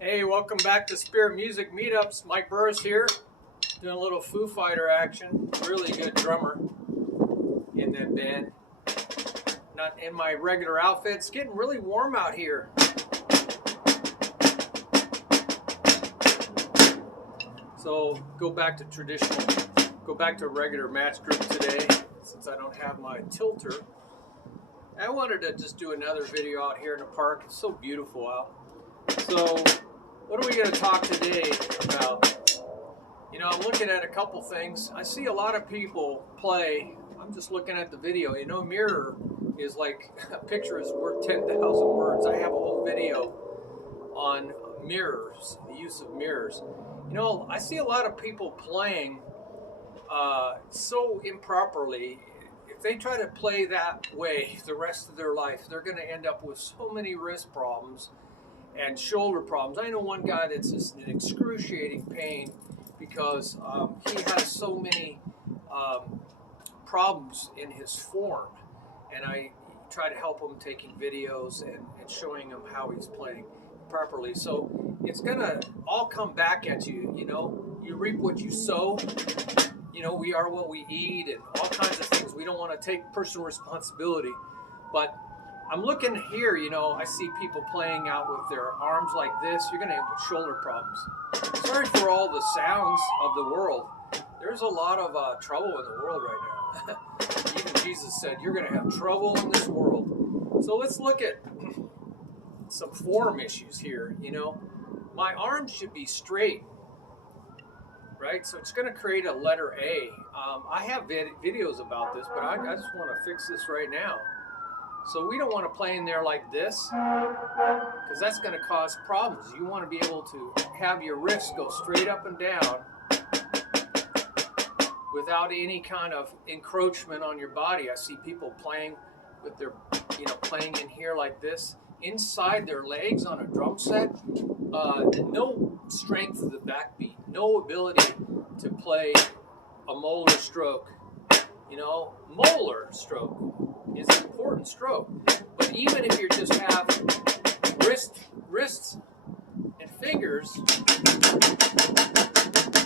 Hey, welcome back to Spirit Music Meetups. Mike Burris here, doing a little Foo Fighter action. Really good drummer in that band. Not in my regular outfit. It's getting really warm out here. So go back to regular match group today since I don't have my tilter. I wanted to just do another video out here in the park. It's so beautiful out. So what are we going to talk today about? You know, I'm looking at a couple things. I see a lot of people play. I'm just looking at the video. You know, mirror is like, a picture is worth 10,000 words. I have a whole video on mirrors, the use of mirrors. You know, I see a lot of people playing so improperly. If they try to play that way the rest of their life, they're going to end up with so many wrist problems and shoulder problems. I know one guy that's just in excruciating pain because he has so many problems in his form, and I try to help him, taking videos and showing him how he's playing properly. So it's gonna all come back at you. You know, you reap what you sow. You know, we are what we eat, and all kinds of things. We don't want to take personal responsibility, but I'm looking here, you know, I see people playing out with their arms like this. You're going to have shoulder problems. Sorry for all the sounds of the world. There's a lot of trouble in the world right now. Even Jesus said, you're going to have trouble in this world. So let's look at some form issues here. You know, my arms should be straight, right? So it's going to create a letter A. I have videos about this, but I just want to fix this right now. So we don't want to play in there like this, because that's going to cause problems. You want to be able to have your wrists go straight up and down without any kind of encroachment on your body. I see people playing with their, you know, playing in here like this, inside their legs on a drum set. No strength of the backbeat, no ability to play a molar stroke. You know, molar stroke is an important stroke. But even if you just have wrists and fingers,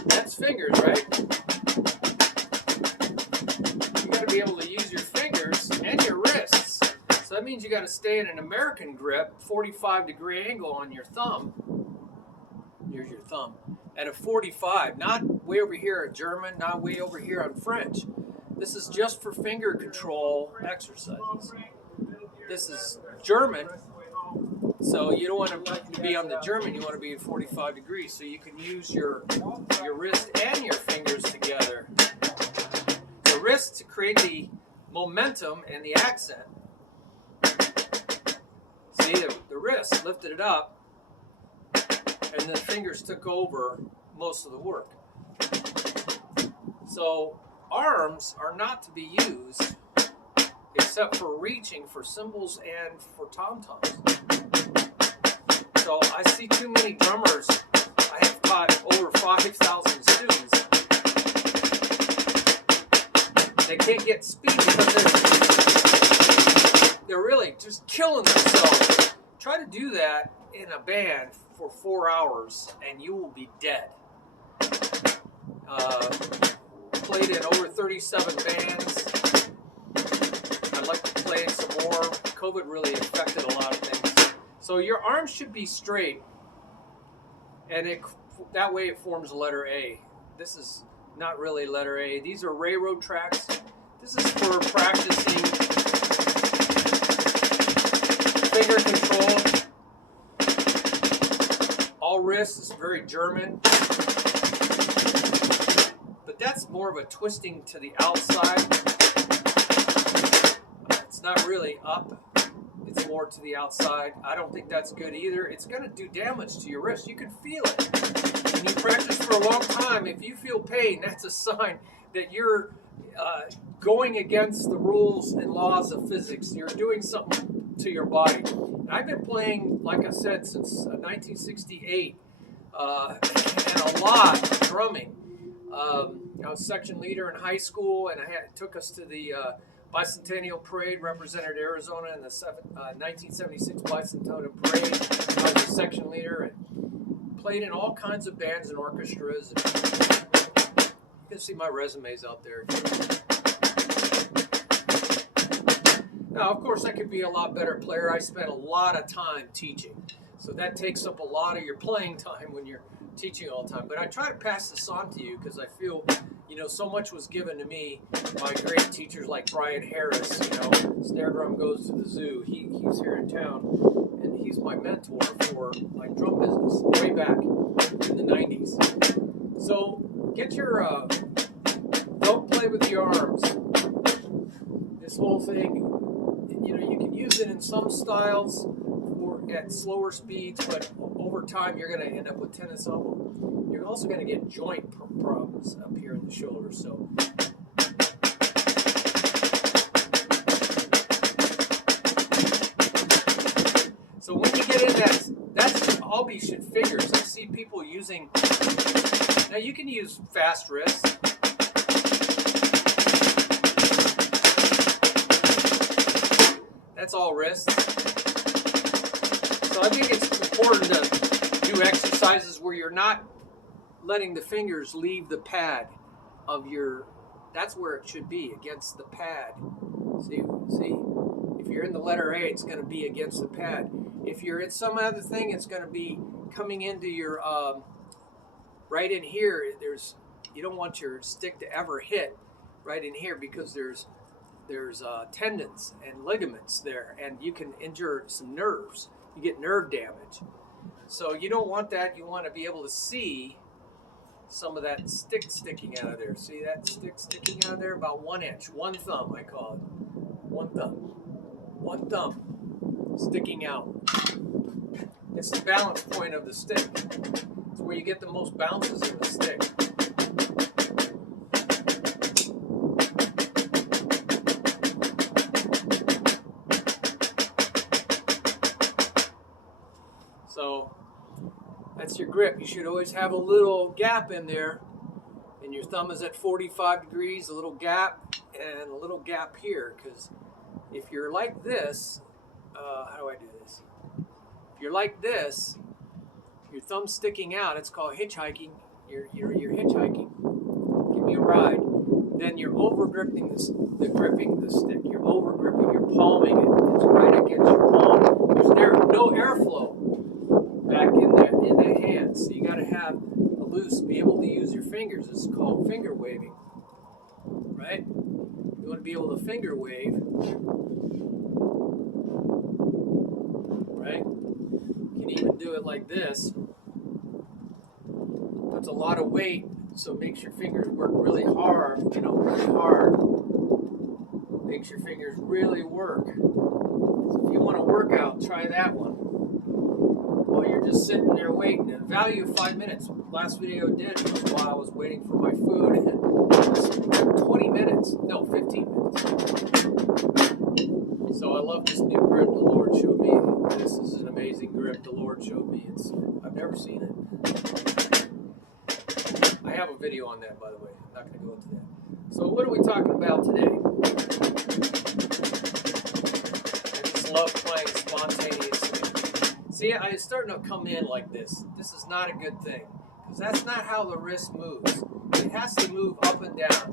that's fingers, right? You got to be able to use your fingers and your wrists. So that means you got to stay in an American grip, 45-degree angle on your thumb. Here's your thumb. At a 45, not way over here at German, not way over here on French. This is just for finger control exercises. This is German, so you don't want to be on the German, you want to be at 45 degrees, so you can use your wrist and your fingers together. The wrist to create the momentum and the accent. See, the wrist lifted it up, and the fingers took over most of the work. So arms are not to be used except for reaching for cymbals and for tom-toms. So I see too many drummers. I have taught over 5,000 students. They can't get speed because they're really just killing themselves. Try to do that in a band for 4 hours and you will be dead. Played in over 37 bands. I'd like to play in some more. COVID really affected a lot of things. So your arms should be straight, and that way it forms a letter A. This is not really letter A. These are railroad tracks. This is for practicing finger control. All wrists is very German. But that's more of a twisting to the outside. It's not really up. It's more to the outside. I don't think that's good either. It's going to do damage to your wrist. You can feel it. When you practice for a long time, if you feel pain, that's a sign that you're going against the rules and laws of physics. You're doing something to your body. And I've been playing, like I said, since 1968, and a lot of drumming. I was section leader in high school, and took us to the Bicentennial Parade, represented Arizona in the 1976 Bicentennial Parade. I was a section leader, and played in all kinds of bands and orchestras. You can see my resumes out there. Now, of course, I could be a lot better player. I spent a lot of time teaching. So that takes up a lot of your playing time when you're teaching all the time. But I try to pass this on to you because I feel, so much was given to me by great teachers like Brian Harris. Snare drum goes to the zoo. He's here in town, and he's my mentor for my drum business way back in the 90s. So get your, don't play with your arms. This whole thing, you can use it in some styles or at slower speeds, but over time you're going to end up with tennis elbow. You're also going to get joint problems up here in the shoulder. So when you get in that's all these fingers. I see people using, now you can use fast wrists. That's all wrists. So I think it's important to do exercises where you're not letting the fingers leave the pad of your, that's where it should be, against the pad. See, if you're in the letter A, it's going to be against the pad. If you're in some other thing, it's going to be coming into your, right in here, you don't want your stick to ever hit right in here because there's tendons and ligaments there, and you can injure some nerves. You get nerve damage. So you don't want that. You want to be able to see some of that stick sticking out of there. See that stick sticking out of there? About 1 inch. 1 thumb, I call it. 1 thumb. 1 thumb sticking out. It's the balance point of the stick. It's where you get the most bounces in the stick. So that's your grip. You should always have a little gap in there, and your thumb is at 45 degrees, a little gap, and a little gap here, because if you're like this, how do I do this? If you're like this, your thumb's sticking out, it's called hitchhiking. You're hitchhiking. Give me a ride. Then you're over gripping gripping the stick. You're over gripping. You're palming it. It's right against your palm. There's no airflow back in the hands. So you got to have a loose, be able to use your fingers. This is called finger waving, right? You want to be able to finger wave, right? You can even do it like this. Puts a lot of weight, so it makes your fingers work really hard, really hard. Makes your fingers really work. So if you want to work out, try that one. While you're just sitting there waiting, the value of 5 minutes. Last video I did was while I was waiting for my food, and it was 20 minutes, no, 15 minutes. So I love this new grip the Lord showed me. This is an amazing grip the Lord showed me. I've never seen it. I have a video on that, by the way. I'm not going to go into that. So what are we talking about today? I just love playing spontaneously. See, I was starting to come in like this. This is not a good thing, because that's not how the wrist moves. It has to move up and down.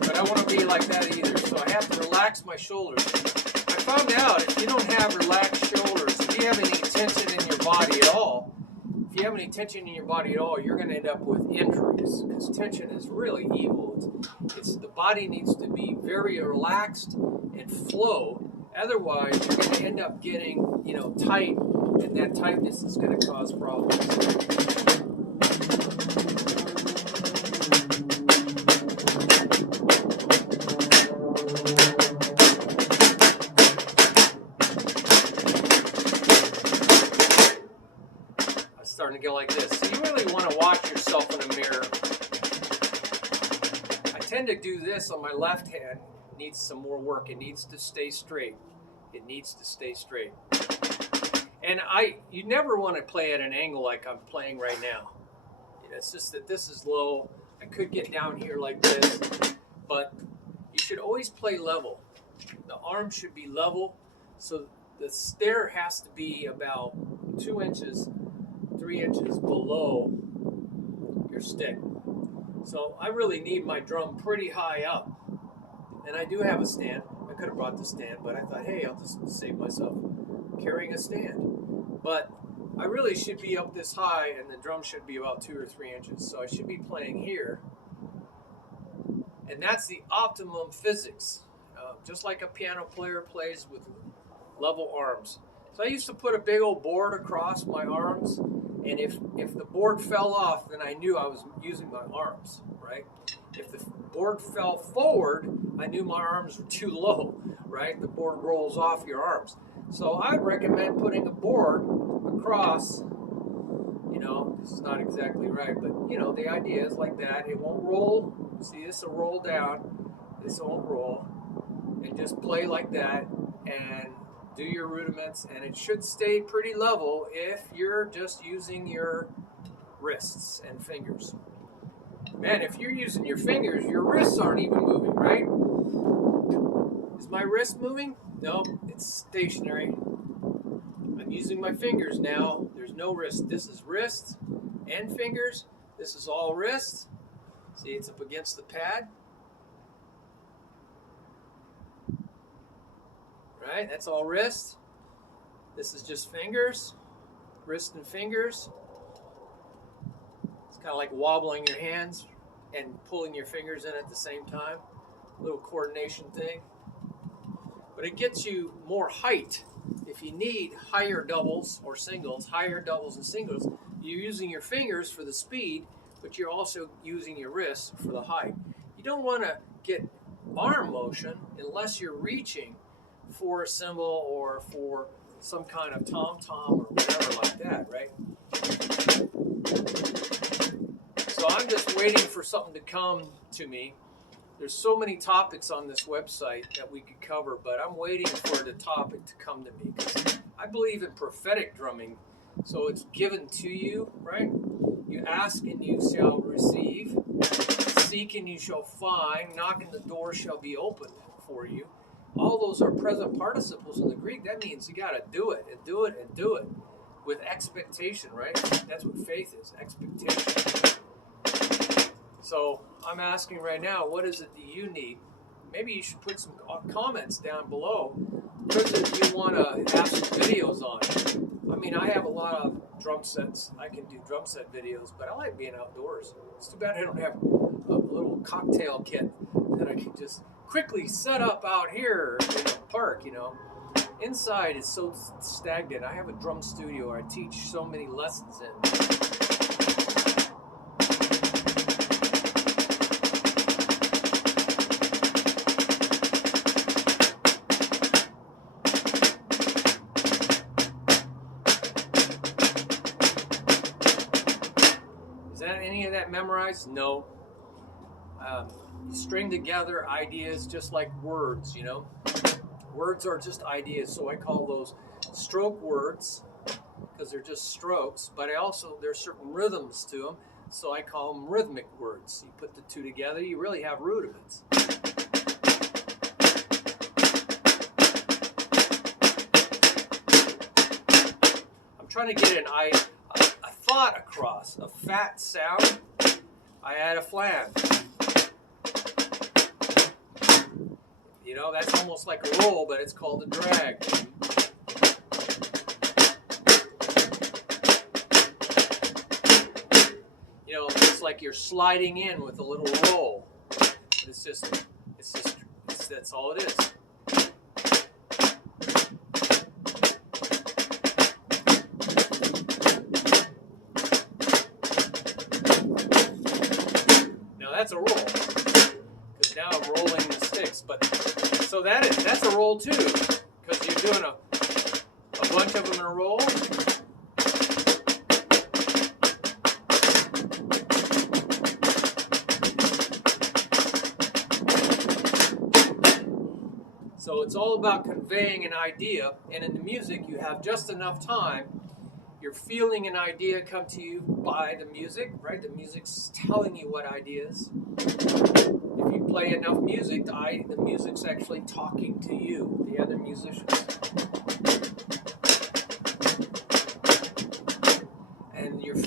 But I don't want to be like that either, so I have to relax my shoulders. I found out if you don't have relaxed shoulders, if you have any tension in your body at all, you're going to end up with injuries, because tension is really evil. The body needs to be very relaxed and flow. Otherwise, you're going to end up getting, tight, and that tightness is going to cause problems. Starting to go like this. So you really want to watch yourself in the mirror. I tend to do this on my left hand. It needs some more work. It needs to stay straight. It needs to stay straight. And you never want to play at an angle like I'm playing right now. It's just that this is low. I could get down here like this, but you should always play level. The arm should be level, so the snare has to be about 2 inches, 3 inches below your stick. So I really need my drum pretty high up. And I do have a stand. I could have brought the stand, but I thought, hey, I'll just save myself carrying a stand. But I really should be up this high, and the drum should be about 2 or 3 inches. So I should be playing here. And that's the optimum physics. Just like a piano player plays with level arms. So I used to put a big old board across my arms, and if the board fell off, then I knew I was using my arms, right? If the board fell forward, I knew my arms were too low, right? The board rolls off your arms. So I'd recommend putting a board across, this is not exactly right, but the idea is like that. It won't roll. See, this will roll down. This won't roll. And just play like that and do your rudiments, and it should stay pretty level if you're just using your wrists and fingers. Man, if you're using your fingers, your wrists aren't even moving, right? Is my wrist moving? No, it's stationary. I'm using my fingers now. There's no wrist. This is wrist and fingers. This is all wrist. See, it's up against the pad. Right, that's all wrist. This is just fingers, wrist and fingers. It's kind of like wobbling your hands and pulling your fingers in at the same time. A little coordination thing. But it gets you more height. If you need higher doubles or singles, higher doubles and singles, you're using your fingers for the speed, but you're also using your wrists for the height. You don't want to get arm motion unless you're reaching for a cymbal or for some kind of tom-tom or whatever like that, right? So I'm just waiting for something to come to me. There's so many topics on this website that we could cover, but I'm waiting for the topic to come to me. I believe in prophetic drumming, so it's given to you, right? You ask and you shall receive. Seek and you shall find. Knock and the door shall be opened for you. All those are present participles in the Greek. That means you got to do it and do it and do it with expectation, right? That's what faith is, expectation. So I'm asking right now, what is it that you need? Maybe you should put some comments down below. What is it you want to have some videos on? I mean, I have a lot of drum sets. I can do drum set videos, but I like being outdoors. It's too bad I don't have a little cocktail kit that I can just quickly set up out here in the park, Inside is so stagnant. I have a drum studio where I teach so many lessons in. Is that any of that memorized? No. You string together ideas just like words, Words are just ideas, so I call those stroke words because they're just strokes, but there's certain rhythms to them, so I call them rhythmic words. You put the two together, you really have rudiments. I'm trying to get a thought across, a fat sound. I add a flange. That's almost like a roll, but it's called a drag. It's like you're sliding in with a little roll. That's all it is. Now that's a roll, because now I'm rolling the sticks, so that's a roll too, because you're doing a bunch of them in a roll. So it's all about conveying an idea, and in the music you have just enough time. You're feeling an idea come to you by the music, right? The music's telling you what ideas. If you play enough music, the music's actually talking to you, the other musicians.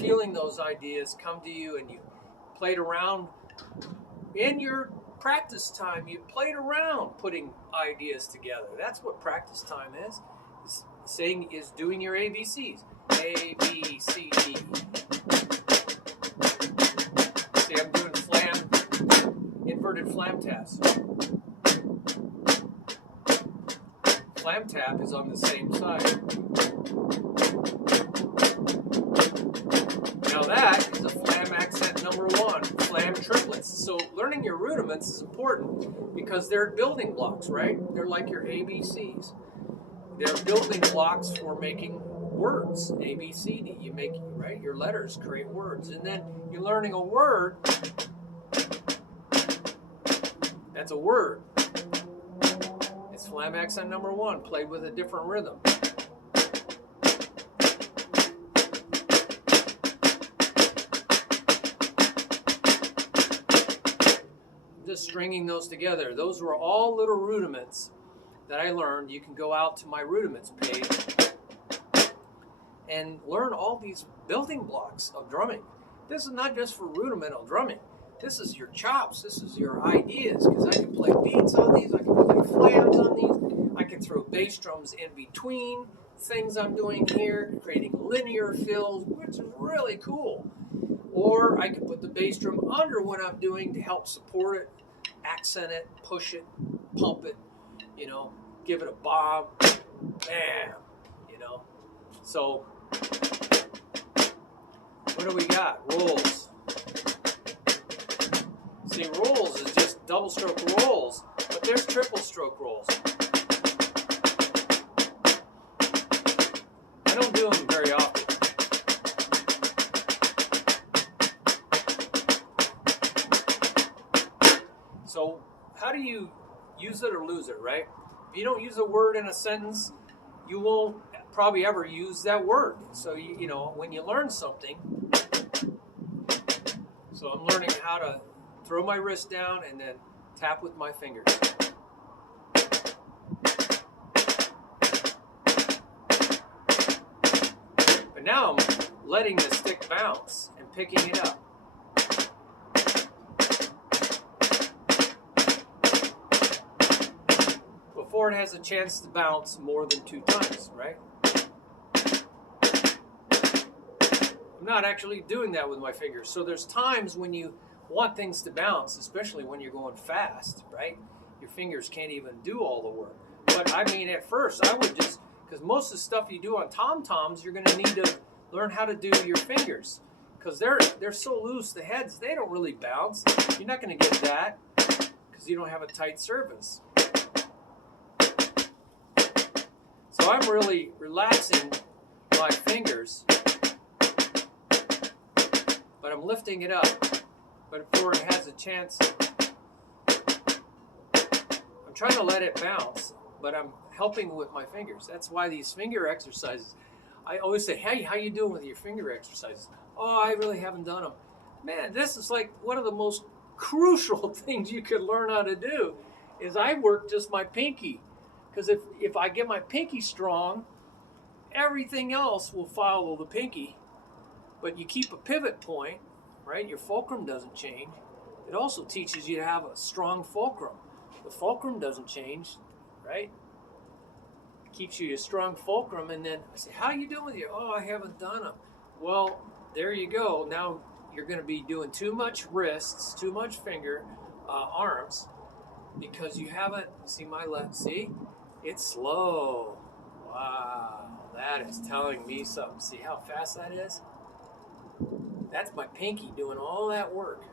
feeling those ideas come to you and you played around in your practice time. You played around putting ideas together. That's what practice time is. Saying is doing your ABCs. A, B, C, D. See, I'm doing inverted flam taps. Flam tap is on the same side. Now that is a flam accent number 1, flam triplets. So learning your rudiments is important because they're building blocks, right? They're like your ABCs. They're building blocks for making words. A, B, C, D. You make, right? Your letters create words. And then you're learning a word. That's a word. It's flam accent number 1, played with a different rhythm. Just stringing those together. Those were all little rudiments that I learned. You can go out to my rudiments page and learn all these building blocks of drumming. This is not just for rudimental drumming. This is your chops. This is your ideas, because I can play beats on these. I can play flams on these. I can throw bass drums in between things I'm doing here, creating linear fills, which is really cool. Or I can put the bass drum under what I'm doing to help support it, accent it, push it, pump it, you know, give it a bomb, bam, you know. So, what do we got? Rolls. See, rolls is just double stroke rolls, but there's triple stroke rolls. I don't do them very often. So how do you use it or lose it, right? If you don't use a word in a sentence, you won't probably ever use that word. So, you know, when you learn something, so I'm learning how to throw my wrist down and then tap with my fingers. But now I'm letting the stick bounce and picking it up. Before it has a chance to bounce more than 2 times, right? I'm not actually doing that with my fingers. So there's times when you want things to bounce, especially when you're going fast, right? Your fingers can't even do all the work. But I mean, at first, I would just, because most of the stuff you do on tom-toms, you're going to need to learn how to do your fingers. Because they're so loose, the heads, they don't really bounce. You're not going to get that because you don't have a tight surface. So I'm really relaxing my fingers, but I'm lifting it up. But before it has a chance, I'm trying to let it bounce, but I'm helping with my fingers. That's why these finger exercises, I always say, hey, how you doing with your finger exercises? Oh, I really haven't done them. Man, this is like one of the most crucial things you could learn how to do is I work just my pinky. Because if I get my pinky strong, everything else will follow the pinky. But you keep a pivot point, right? Your fulcrum doesn't change. It also teaches you to have a strong fulcrum. The fulcrum doesn't change, right? It keeps you a strong fulcrum. And then I say, how you doing with you? Oh, I haven't done them. Well, there you go. Now you're going to be doing too much wrists, too much finger, arms, because you haven't, see my left, see? It's slow. Wow, that is telling me something. See how fast that is? That's my pinky doing all that work.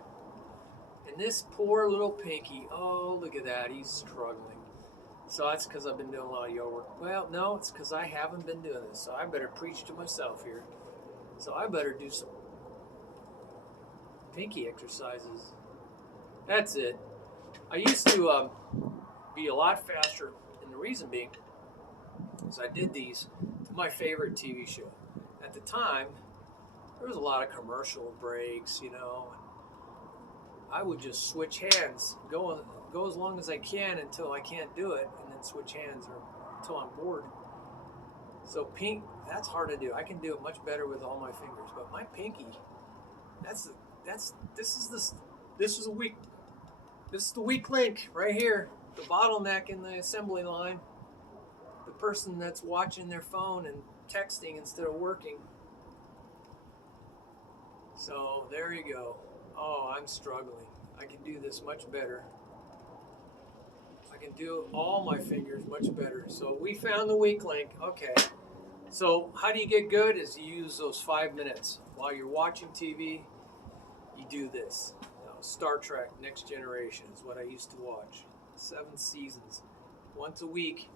And this poor little pinky, oh, look at that, he's struggling. So that's because I've been doing a lot of yoga work. Well, no, it's because I haven't been doing this. So I better preach to myself here. So I better do some pinky exercises. That's it. I used to be a lot faster. And the reason being is I did these to my favorite TV show. At the time, there was a lot of commercial breaks, you know. I would just switch hands, go as long as I can until I can't do it, and then switch hands or until I'm bored. So That's hard to do. I can do it much better with all my fingers, but my pinky, this is the weak link right here, the bottleneck in the assembly line. The person that's watching their phone and texting instead of working. So there you go. Oh, I'm struggling. I can do this much better. I can do all my fingers much better. So we found the weak link. Okay. So how do you get good is you use those 5 minutes. While you're watching TV, you do this. Star Trek Next Generation is what I used to watch. 7 seasons. Once a week,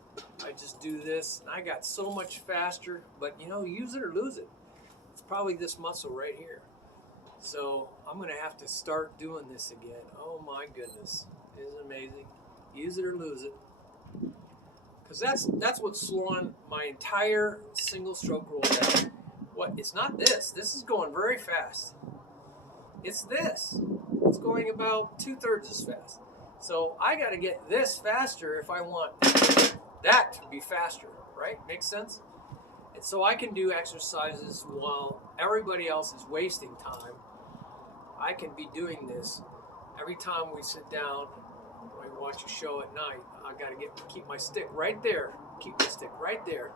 I just do this. And I got so much faster, but use it or lose it. It's probably this muscle right here. So I'm going to have to start doing this again. Oh my goodness. Isn't it amazing? Use it or lose it. Because that's what's slowing my entire single stroke roll down. It's not this. This is going very fast. It's this. It's going about 2/3 as fast. So I got to get this faster if I want that to be faster, right? Makes sense? And so I can do exercises while everybody else is wasting time. I can be doing this every time we sit down. I watch a show at night. I got to keep my stick right there. Keep my stick right there.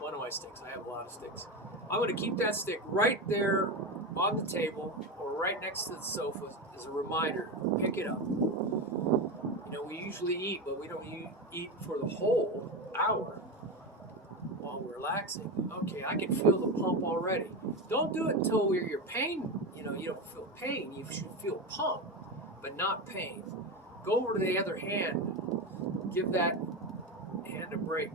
One of my sticks. I have a lot of sticks. I'm going to keep that stick right there on the table or right next to the sofa as a reminder. Pick it up. We usually eat, but we don't eat for the whole hour while we're relaxing. Okay, I can feel the pump already. Don't do it until you're pain. You don't feel pain. You should feel pump, but not pain. Go over to the other hand. Give that hand a break.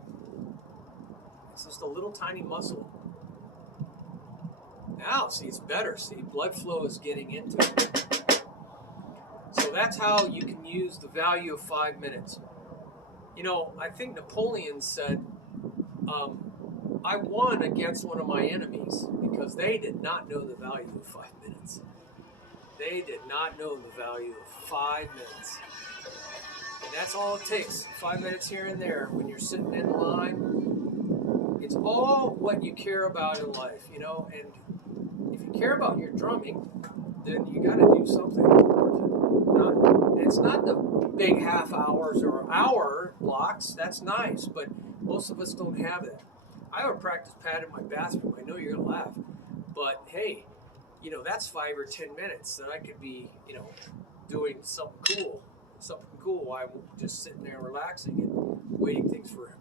It's just a little tiny muscle. Now, see, it's better. See, blood flow is getting into it. So that's how you can use the value of 5 minutes. I think Napoleon said, I won against one of my enemies because they did not know the value of 5 minutes. They did not know the value of 5 minutes. And that's all it takes. 5 minutes here and there when you're sitting in line. It's all what you care about in life, and if you care about your drumming, then you got to do something important. It's not the big half hours or hour blocks. That's nice, but most of us don't have that. I have a practice pad in my bathroom. I know you're going to laugh, but hey, that's 5 or 10 minutes that I could be, doing something cool while I'm just sitting there relaxing and waiting for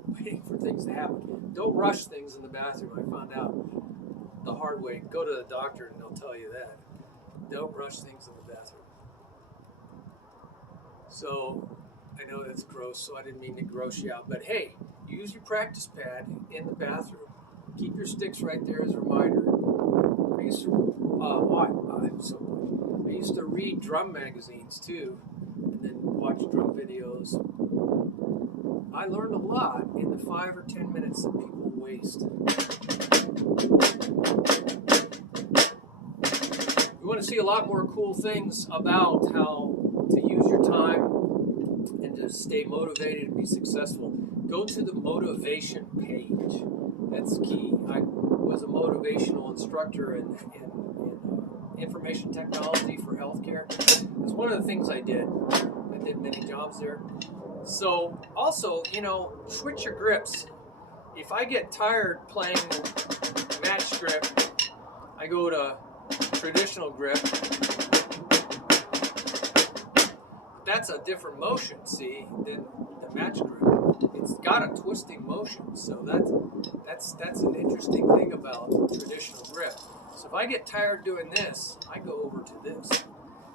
things to happen. Don't rush things in the bathroom. I found out the hard way. Go to the doctor and they'll tell you that. Don't rush things in the bathroom. So I know that's gross, so I didn't mean to gross you out. But hey, use your practice pad in the bathroom. Keep your sticks right there as a reminder. I used to read drum magazines too, and then watch drum videos. I learned a lot in the 5 or 10 minutes that people waste. You want to see a lot more cool things about how to use your time and to stay motivated and be successful. Go to the motivation page. That's key. I was a motivational instructor in information technology for healthcare. It's one of the things I did. I did many jobs there. So also, switch your grips. If I get tired playing match grip, I go to traditional grip. That's a different motion, see, than the match grip. It's got a twisting motion, so that's an interesting thing about traditional grip. So if I get tired doing this, I go over to this.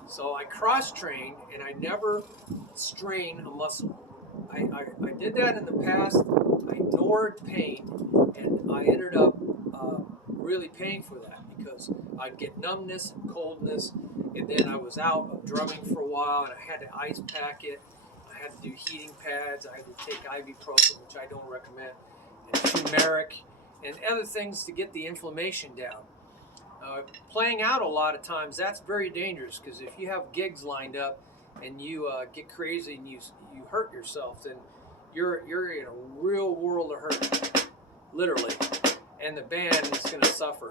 So I cross-train, and I never strain a muscle. I did that in the past. I ignored pain, and I ended up really paying for that because I'd get numbness and coldness, and then I was out of drumming for a while, and I had to ice pack it. I had to do heating pads. I had to take ibuprofen, which I don't recommend, and turmeric, and other things to get the inflammation down. Playing out a lot of times, that's very dangerous because if you have gigs lined up and you get crazy and you hurt yourself, then you're in a real world of hurt, literally. and the band is going to suffer.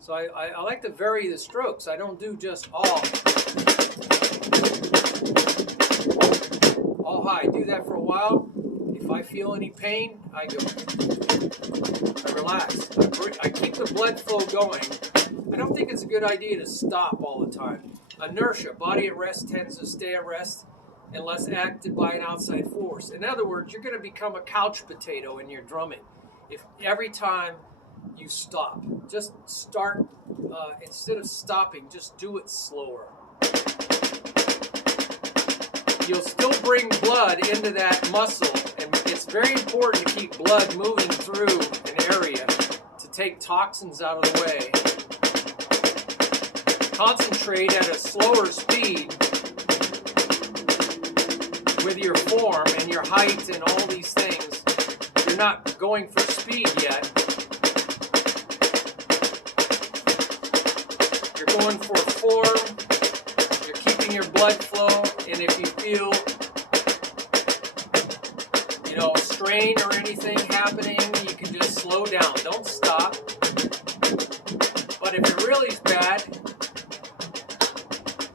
So I like to vary the strokes. I don't do just all high. I do that for a while. If I feel any pain, I go. I relax. I keep the blood flow going. I don't think it's a good idea to stop all the time. Inertia, body at rest, tends to stay at rest unless acted by an outside force. In other words, you're going to become a couch potato in your drumming. If every time you stop, just start, instead of stopping, just do it slower. You'll still bring blood into that muscle, and it's very important to keep blood moving through an area to take toxins out of the way. Concentrate at a slower speed with your form and your height and all these things. You're not going for speed yet. You're going for form. You're keeping your blood flow. And if you feel, strain or anything happening, you can just slow down. Don't stop. But if it really is bad,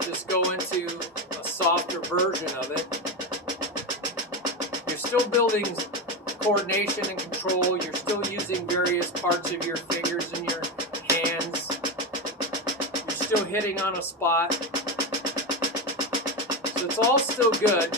just go into a softer version of it. You're still building coordination and control. You're still using various parts of your fingers and your hands. You're still hitting on a spot. So it's all still good.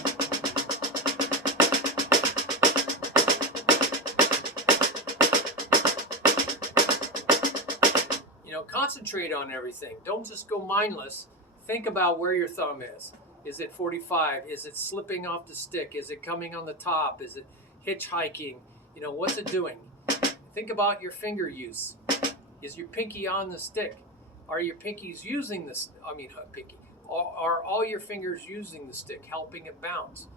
Concentrate on everything. Don't just go mindless. Think about where your thumb is. Is it 45? Is it slipping off the stick? Is it coming on the top? Is it hitchhiking? What's it doing? Think about your finger use. Is your pinky on the stick? Are your pinkies using this? Pinky. Are all your fingers using the stick, helping it bounce?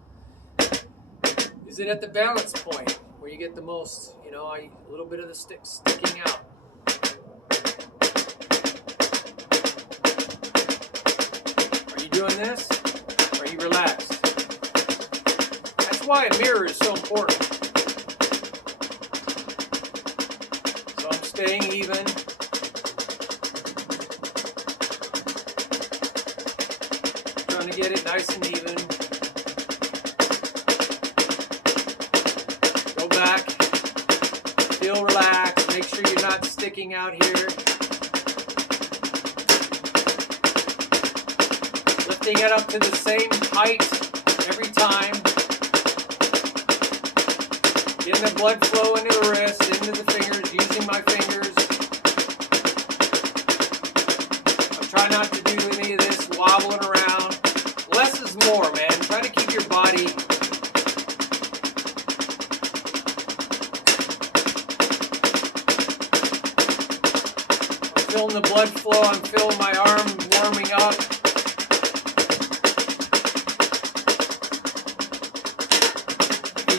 Is it at the balance point where you get the most, a little bit of the stick sticking out? Doing this? Are you relaxed? That's why a mirror is so important. So I'm staying even. Trying to get it nice and even. Go back. Feel relaxed. Make sure you're not sticking out here. Lifting it up to the same height every time. Getting the blood flow into the wrist, into the fingers, using my fingers. I'm trying not to do any of this wobbling around. Less is more, man. Try to keep your body I'm feeling the blood flow. I'm feeling my arm warming up.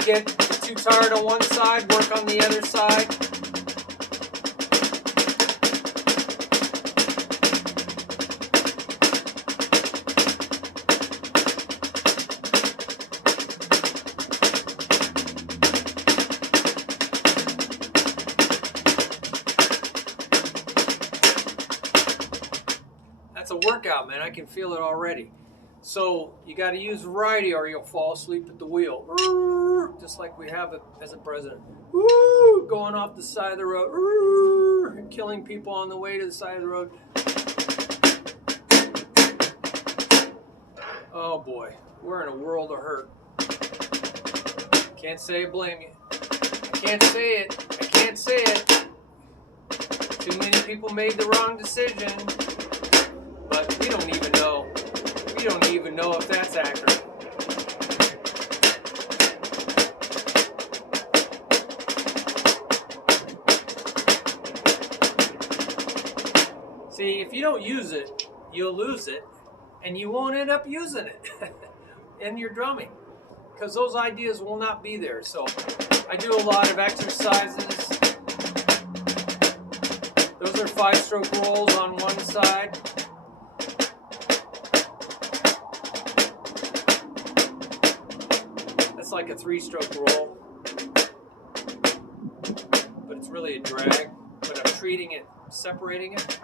Get too tired on one side, work on the other side. That's a workout, man. I can feel it already. So you got to use variety or you'll fall asleep at the wheel. Just like we have it as a president. Going off the side of the road. Killing people on the way to the side of the road. Oh boy, we're in a world of hurt. Can't say I blame you. I can't say it. I can't say it. Too many people made the wrong decision. But we don't even know. We don't even know if that's accurate. See, if you don't use it, you'll lose it, and you won't end up using it in your drumming, because those ideas will not be there. So I do a lot of exercises. Those are 5-stroke rolls on one side. It's like a 3-stroke roll, but it's really a drag. But I'm treating it, separating it.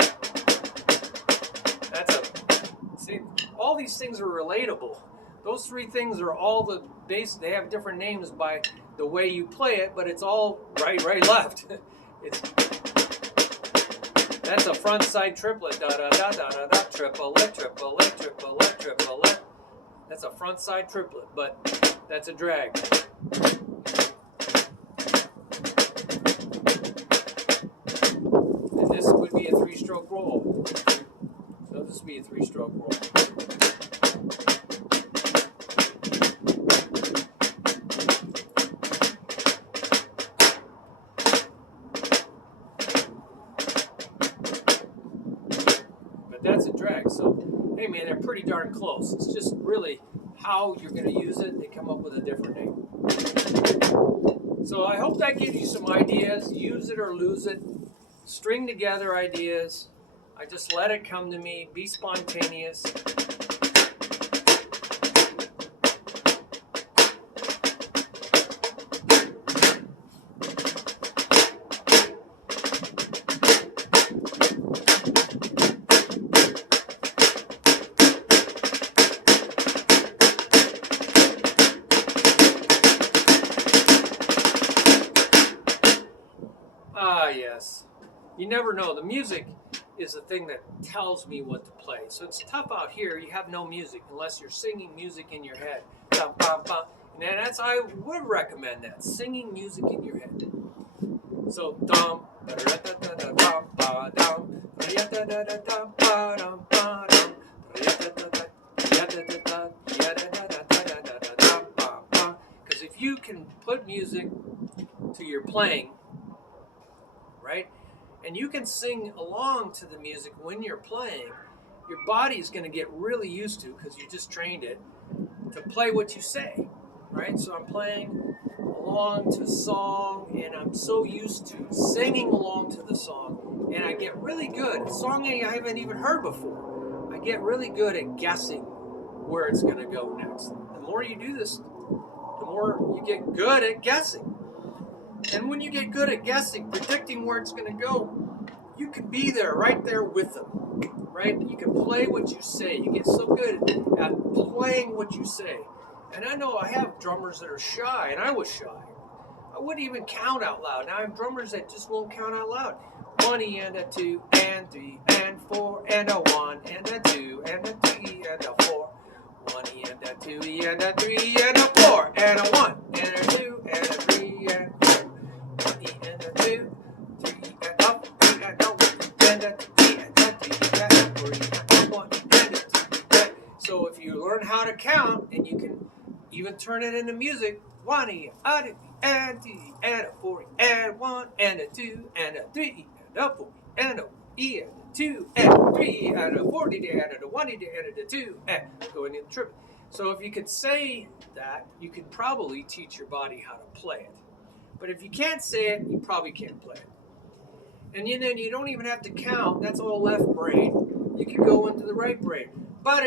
See, all these things are relatable. Those 3 things are all the base. They have different names by the way you play it, but it's all right, left. That's a front side triplet. Da da da da da da. Triplet, triplet, triplet, triplet. That's a front side triplet, but that's a drag. And this would be a 3-stroke roll. So this would be a 3-stroke roll. But that's a drag. So, hey man, they're pretty darn close. It's just really how you're going to use it. They come up with a different name. So I hope that gives you some ideas. Use it or lose it. String together ideas. I just let it come to me. Be spontaneous. Yes. You never know. The music is the thing that tells me what to play. So it's tough out here. You have no music unless you're singing music in your head. And that's, I would recommend that. Singing music in your head. So dum because if you can put music to your playing, right? And you can sing along to the music when you're playing, your body's going to get really used to, because you just trained it, to play what you say, right? So I'm playing along to a song, and I'm so used to singing along to the song, and I get really good. A song I haven't even heard before. I get really good at guessing where it's going to go next. The more you do this, the more you get good at guessing. And when you get good at guessing, predicting where it's going to go, you can be there, right there with them, right? You can play what you say. You get so good at playing what you say. And I know I have drummers that are shy, and I was shy. I wouldn't even count out loud. Now I have drummers that just won't count out loud. 1 and a 2 and 3 and 4 and a 1 and a 2 and a 3 and a 4. 1 and a 2 and a 3 and a 4 and a 1 and a 2 and a 3 and 4. 1 and a 2, 3 and up, 3 and up, and a 3 and a 3 and a 4 and a 1 and a 2 and. So if you learn how to count, and you can even turn it into music, 1 and a 2 and 3 and a 4 and 1 and a 2 and a 3 and a 4 and a 1 and a 2 and 3 and a 4 and a 1 and a 2 and going in triple. So if you could say that, you could probably teach your body how to play it. But if you can't say it, you probably can't play it. And then you don't even have to count. That's all left brain. You can go into the right brain. But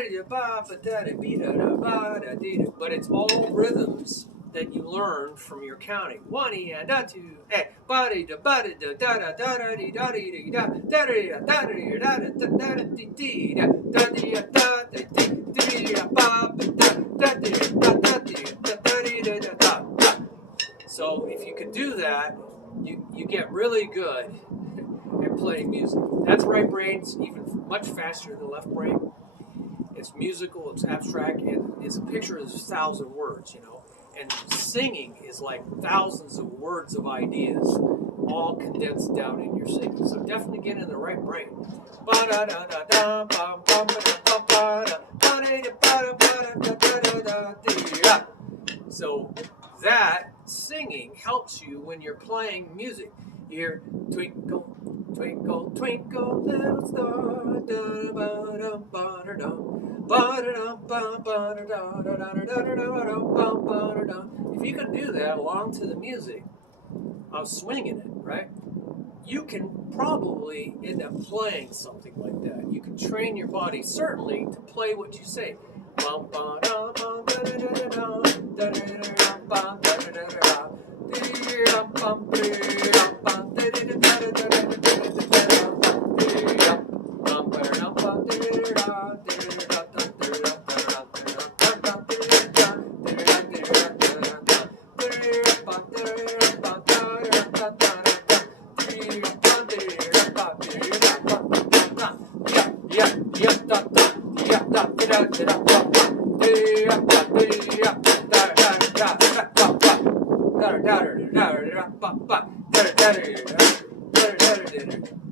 it's all rhythms that you learn from your counting. 1 and a 2 and so if you could do that, you get really good at playing music. That's right brain. It's even much faster than left brain. It's musical, it's abstract, and it's a picture of 1,000 words, you know. And singing is like thousands of words of ideas, all condensed down in your singing. So definitely get in the right brain. So that singing helps you when you're playing music. You hear twinkle, twinkle, twinkle, little star, if you can do that along to the music of swinging it, right? You can probably end up playing something like that. You can train your body, certainly, to play what you say.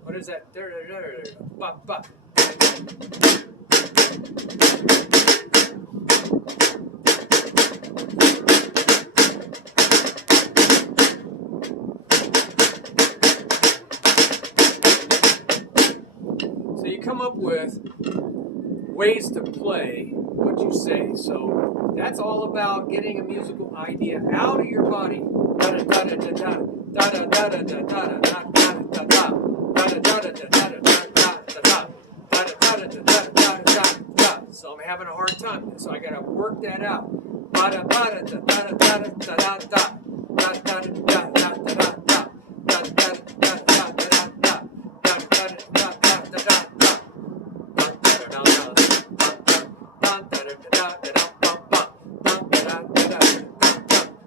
What is that? So you come up with ways to play what you say. So that's all about getting a musical idea out of your body. So I'm having a hard time. So I gotta work that out.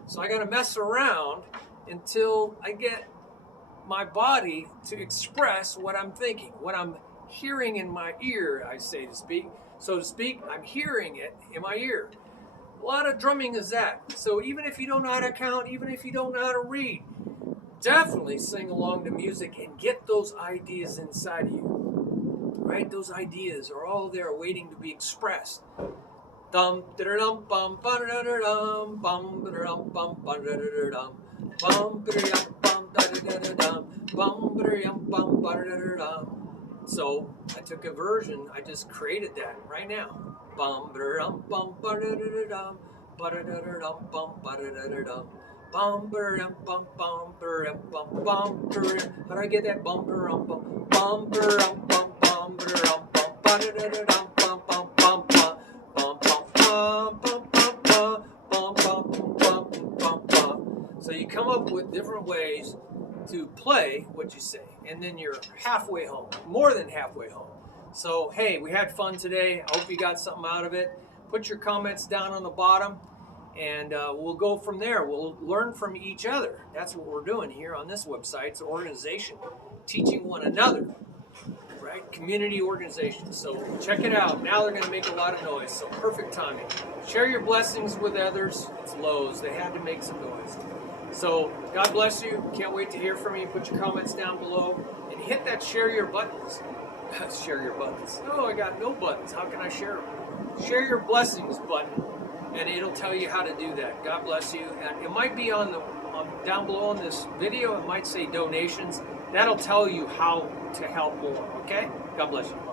So I gotta mess around until I get my body to express what I'm thinking, what I'm hearing in my ear, so to speak, I'm hearing it in my ear. A lot of drumming is that. So even if you don't know how to count, even if you don't know how to read, definitely sing along to music and get those ideas inside of you. Right? Those ideas are all there waiting to be expressed. Dum da-dum bum ba-da-da-dum bum ba-da-dum bum ba-da-da-dum bum ba-da-dum bum da-da-da-dum bum ba-da-dum bum ba-da-da-dum. So I took a version, I just created that right now. Bum ba-da-dum bum ba-da-da-dum ba-da-da-dum bum ba-da-da-dum bum ba-da-dum bum bum ba-da-dum bum bum ba-da-dum. How do I get that bum ba-da-dum bum bum ba-da-dum bum bum ba-da-dum bum ba-da-da-dum bum bum bum bum. So you come up with different ways to play what you say, and then you're halfway home, more than halfway home. So hey, we had fun today. I hope you got something out of it. Put your comments down on the bottom, and we'll go from there. We'll learn from each other. That's what we're doing here on this website. It's an organization, teaching one another. Right? Community organization. So check it out. Now they're going to make a lot of noise. So perfect timing. Share your blessings with others. It's Lowe's. They had to make some noise. So God bless you. Can't wait to hear from you. Put your comments down below and hit that share your buttons. Share your buttons. Oh, I got no buttons. How can I share them? Share your blessings button, and it'll tell you how to do that. God bless you. And it might be on the down below on this video. It might say donations. That'll tell you how to help more, okay? God bless you.